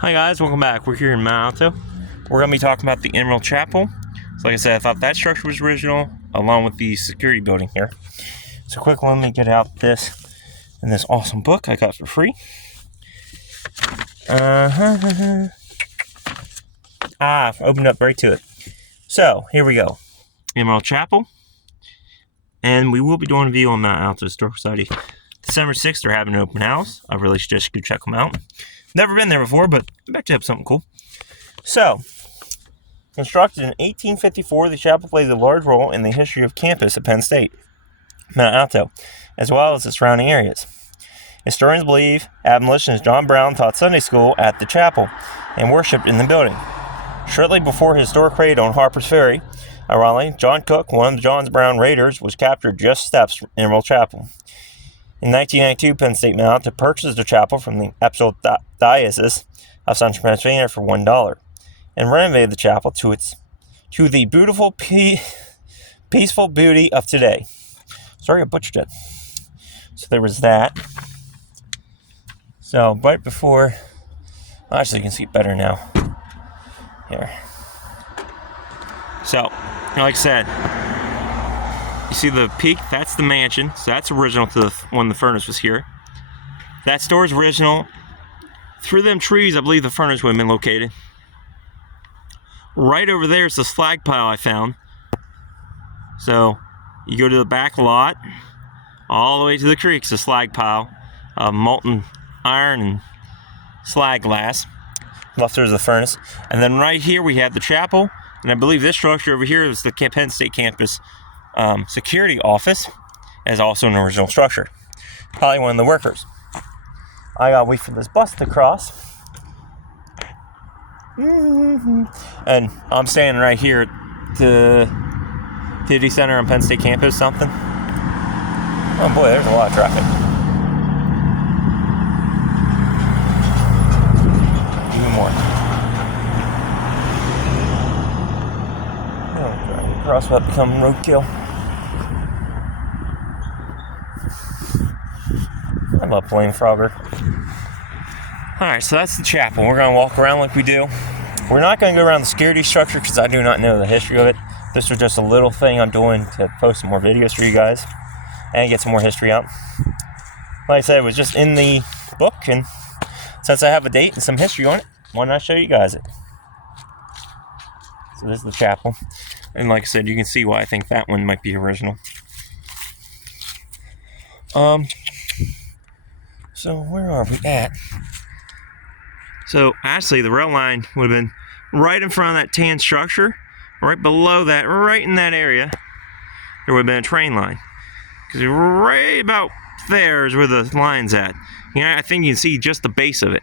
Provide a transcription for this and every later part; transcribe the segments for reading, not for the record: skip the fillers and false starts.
Hi guys, welcome back. We're here in Mount Alto. We're going to be talking about the Emerald Chapel. So like I said, I thought that structure was original, along with the security building here. So quick, let me get out this and this awesome book I got for free. Opened up right to it. So here we go. Emerald Chapel. And we will be doing a video on Mount Alto Historical Society. December 6th, they're having an open house. I really suggest you go check them out. Never been there before, but I bet you have something cool. So, constructed in 1854, the chapel plays a large role in the history of campus at Penn State, Mount Alto, as well as the surrounding areas. Historians believe abolitionist John Brown taught Sunday school at the chapel and worshipped in the building. Shortly before his historic raid on Harper's Ferry, ironically, John Cook, one of the John Brown raiders, was captured just steps from Emerald Chapel. In 1992, Penn State Mount Alto purchased the chapel from the Episcopal Diocese of Central Pennsylvania for $1 and renovated the chapel to the beautiful, peaceful beauty of today. Sorry, I butchered it. So there was that. So right before, actually you can see it better now. Here. So, like I said, you see the peak? That's the mansion. So that's original to when the furnace was here. That store is original. Through them trees, I believe the furnace would have been located. Right over there is the slag pile I found. So you go to the back lot, all the way to the creek. It's a slag pile of molten iron and slag glass. Left there's the furnace. And then right here we have the chapel. And I believe this structure over here is the Penn State campus security office, as also an original structure. Probably one of the workers. I gotta wait for this bus to cross. And I'm standing right here at the Activity Center on Penn State campus, something. Oh boy, there's a lot of traffic. Even more. Oh, driving across without becoming roadkill. I love playing Frogger. Alright, so that's the chapel. We're going to walk around like we do. We're not going to go around the security structure because I do not know the history of it. This was just a little thing I'm doing to post some more videos for you guys and get some more history out. Like I said, it was just in the book, and since I have a date and some history on it, why not show you guys it? So this is the chapel. And like I said, you can see why I think that one might be original. So where are we at? So actually the rail line would have been right in front of that tan structure. Right below that, right in that area, there would have been a train line. Because right about there is where the line's at. You know, I think you can see just the base of it.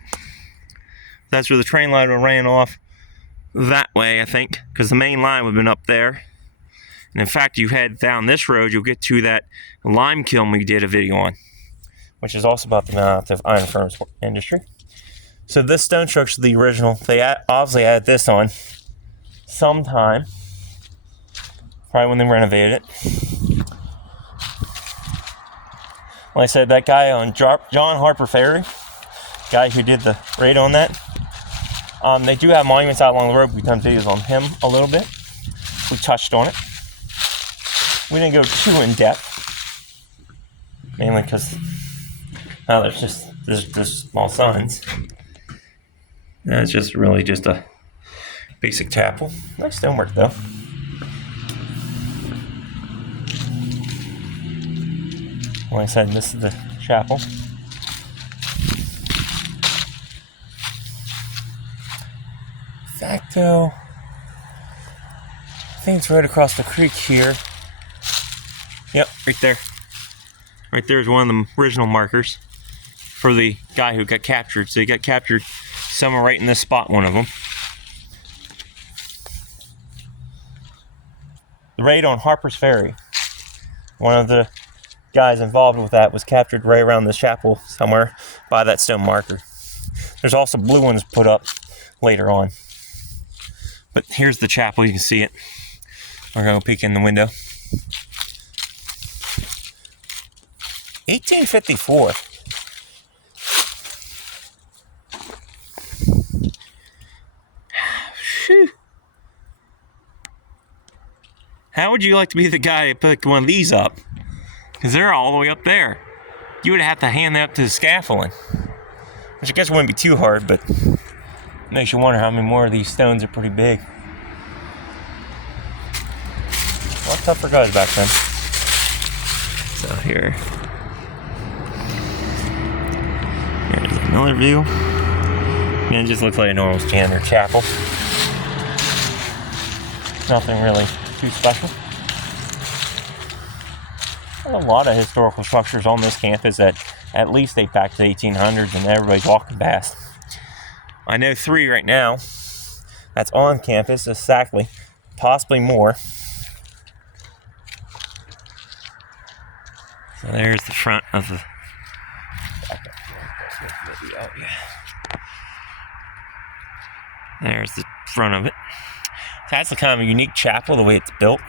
That's where the train line would have ran off that way, I think. Because the main line would have been up there. And in fact, you head down this road, you'll get to that lime kiln we did a video on, which is also about the Mount Alto iron furnace industry. So this stone structure is the original. They obviously added this on sometime, probably when they renovated it. Like I said, that guy on John Harper Ferry, guy who did the raid on that, they do have monuments out along the road. We've done videos on him a little bit. We touched on it. We didn't go too in depth, mainly because there's just small signs. And it's just really just a basic chapel. Nice stonework though. Like I said, this is the chapel. In fact though, I think it's right across the creek here. Yep, right there. Right there is one of the original markers for the guy who got captured. So he got captured somewhere right in this spot, one of them. The raid on Harper's Ferry. One of the guys involved with that was captured right around this chapel somewhere by that stone marker. There's also blue ones put up later on. But here's the chapel, you can see it. We're going to peek in the window. 1854. How would you like to be the guy to pick one of these up? Because they're all the way up there. You would have to hand that up to the scaffolding. Which I guess wouldn't be too hard, but makes you wonder how many more of these stones are pretty big. A lot tougher guys back then. So here's another view. And it just looks like a normal standard chapel. Nothing really too special. A lot of historical structures on this campus that at least date back to the 1800s, and everybody's walking past. I know 3 right now. That's on campus, exactly. Possibly more. So there's the front of the. There's the front of it. That's a kind of a unique chapel, the way it's built.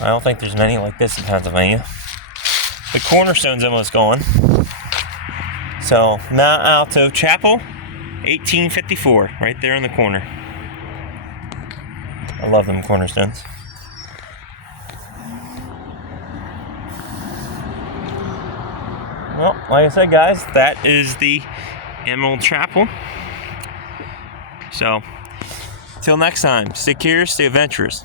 I don't think there's many like this in Pennsylvania. The cornerstone's almost gone. So, Mount Alto Chapel, 1854, right there in the corner. I love them cornerstones. Well, like I said, guys, that is the Emerald Chapel. So, till next time, stay curious, stay adventurous.